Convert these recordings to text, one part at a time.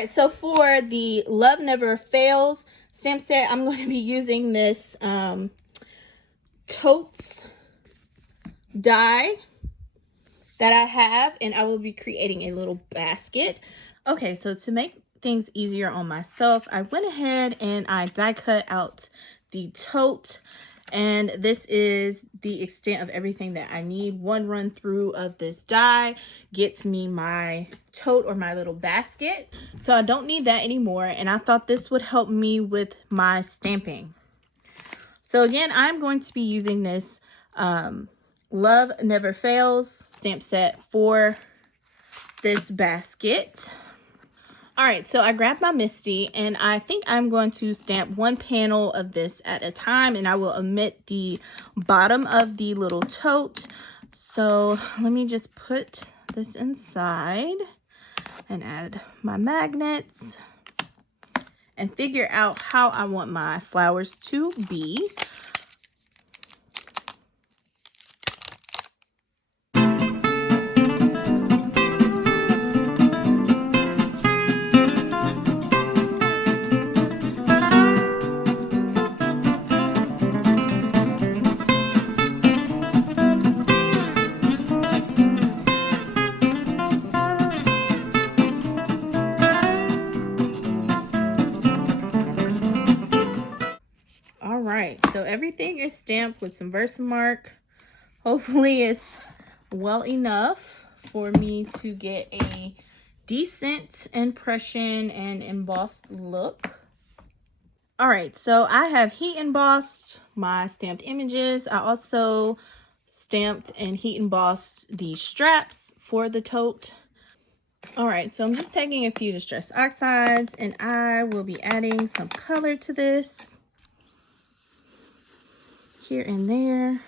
right, so for the Love Never Fails stamp set, I'm going to be using this totes die that I have, and I will be creating a little basket. Okay, so to make things easier on myself, I went ahead and I die cut out the tote, and this is the extent of everything that I need. One run through of this die gets me my tote or my little basket, so I don't need that anymore, and I thought this would help me with my stamping. So again, I'm going to be using this Love Never Fails stamp set for this basket. All right, so I grabbed my Misty, and I think I'm going to stamp one panel of this at a time, and I will omit the bottom of the little tote. So let me just put this inside and add my magnets and figure out how I want my flowers to be. So everything is stamped with some Versamark. Hopefully it's well enough for me to get a decent impression and embossed look. All right, so I have heat embossed my stamped images. I also stamped and heat embossed the straps for the tote. All right, so I'm just taking a few distress oxides, and I will be adding some color to this here and there.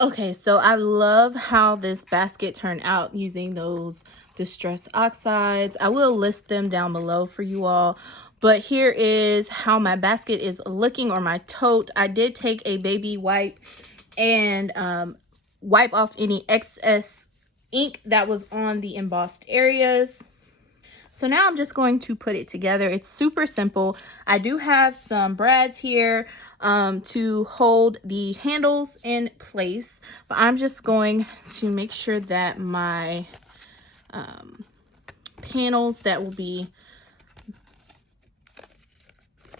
Okay, so I love how this basket turned out using those distress oxides. I will list them down below for you all, but here is how my basket is looking, or my tote. I did take a baby wipe and wipe off any excess ink that was on the embossed areas. So now I'm just going to put it together. It's super simple. I do have some brads here to hold the handles in place, but I'm just going to make sure that my panels that will be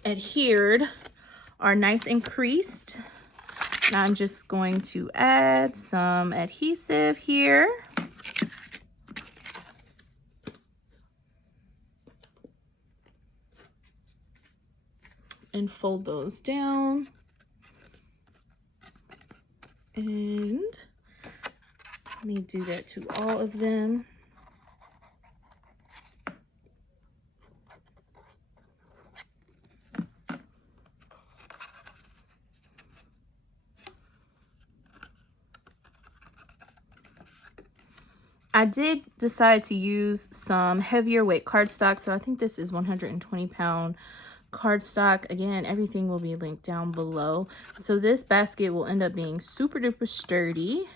adhered are nice and creased. Now I'm just going to add some adhesive here. And fold those down. And let me do that to all of them. I did decide to use some heavier weight cardstock, so I think this is 120-pound cardstock. Again, everything will be linked down below. So this basket will end up being super duper sturdy.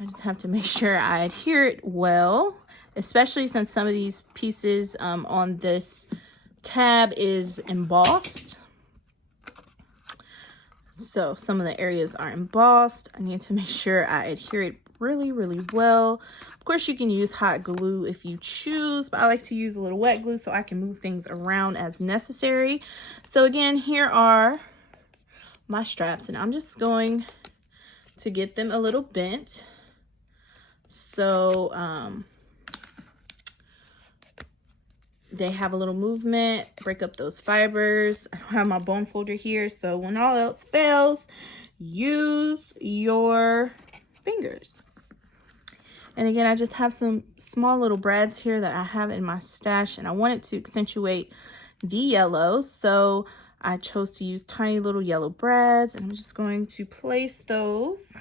I just have to make sure I adhere it well, especially since some of these pieces on this tab is embossed. So some of the areas are embossed. I need to make sure I adhere it really, really well. Of course, you can use hot glue if you choose, but I like to use a little wet glue so I can move things around as necessary. So again, here are my straps, and I'm just going to get them a little bent. So they have a little movement, break up those fibers. I don't have my bone folder here, so when all else fails, use your fingers. And again, I just have some small little brads here that I have in my stash, and I wanted to accentuate the yellow, so I chose to use tiny little yellow brads, and I'm just going to place those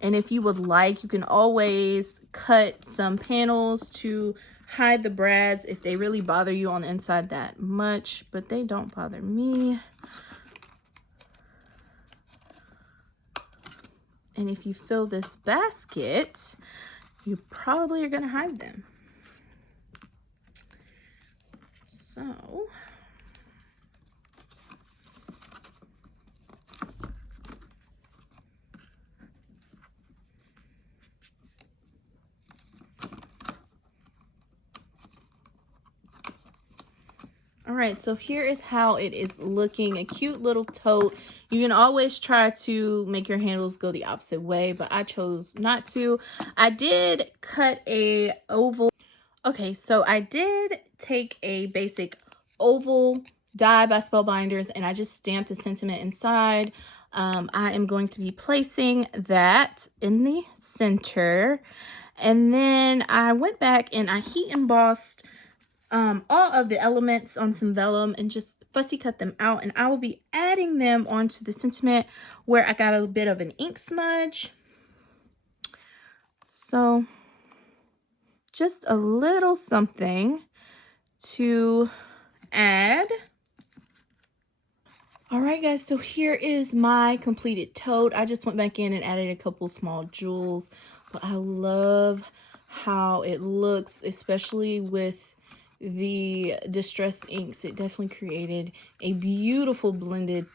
and if you would like, you can always cut some panels to hide the brads if they really bother you on the inside that much, but they don't bother me. And if you fill this basket, you probably are going to hide them. So all right, so here is how it is looking. A cute little tote. You can always try to make your handles go the opposite way, but I chose not to. I did cut a oval. Okay, so I did take a basic oval die by Spellbinders, and I just stamped a sentiment inside. I am going to be placing that in the center. And then I went back and I heat embossed all of the elements on some vellum and just fussy cut them out, and I will be adding them onto the sentiment where I got a bit of an ink smudge. So just a little something to add. All right, guys, so here is my completed tote. I just went back in and added a couple small jewels, but I love how it looks, especially with the distressed inks. It definitely created a beautiful blended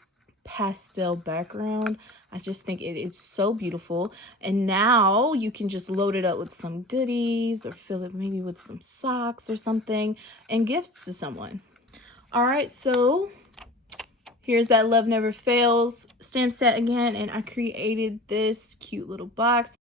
pastel background. I just think it is so beautiful. And now you can just load it up with some goodies or fill it maybe with some socks or something and gifts to someone. All right, so here's that Love Never Fails stamp set again, and I created this cute little box.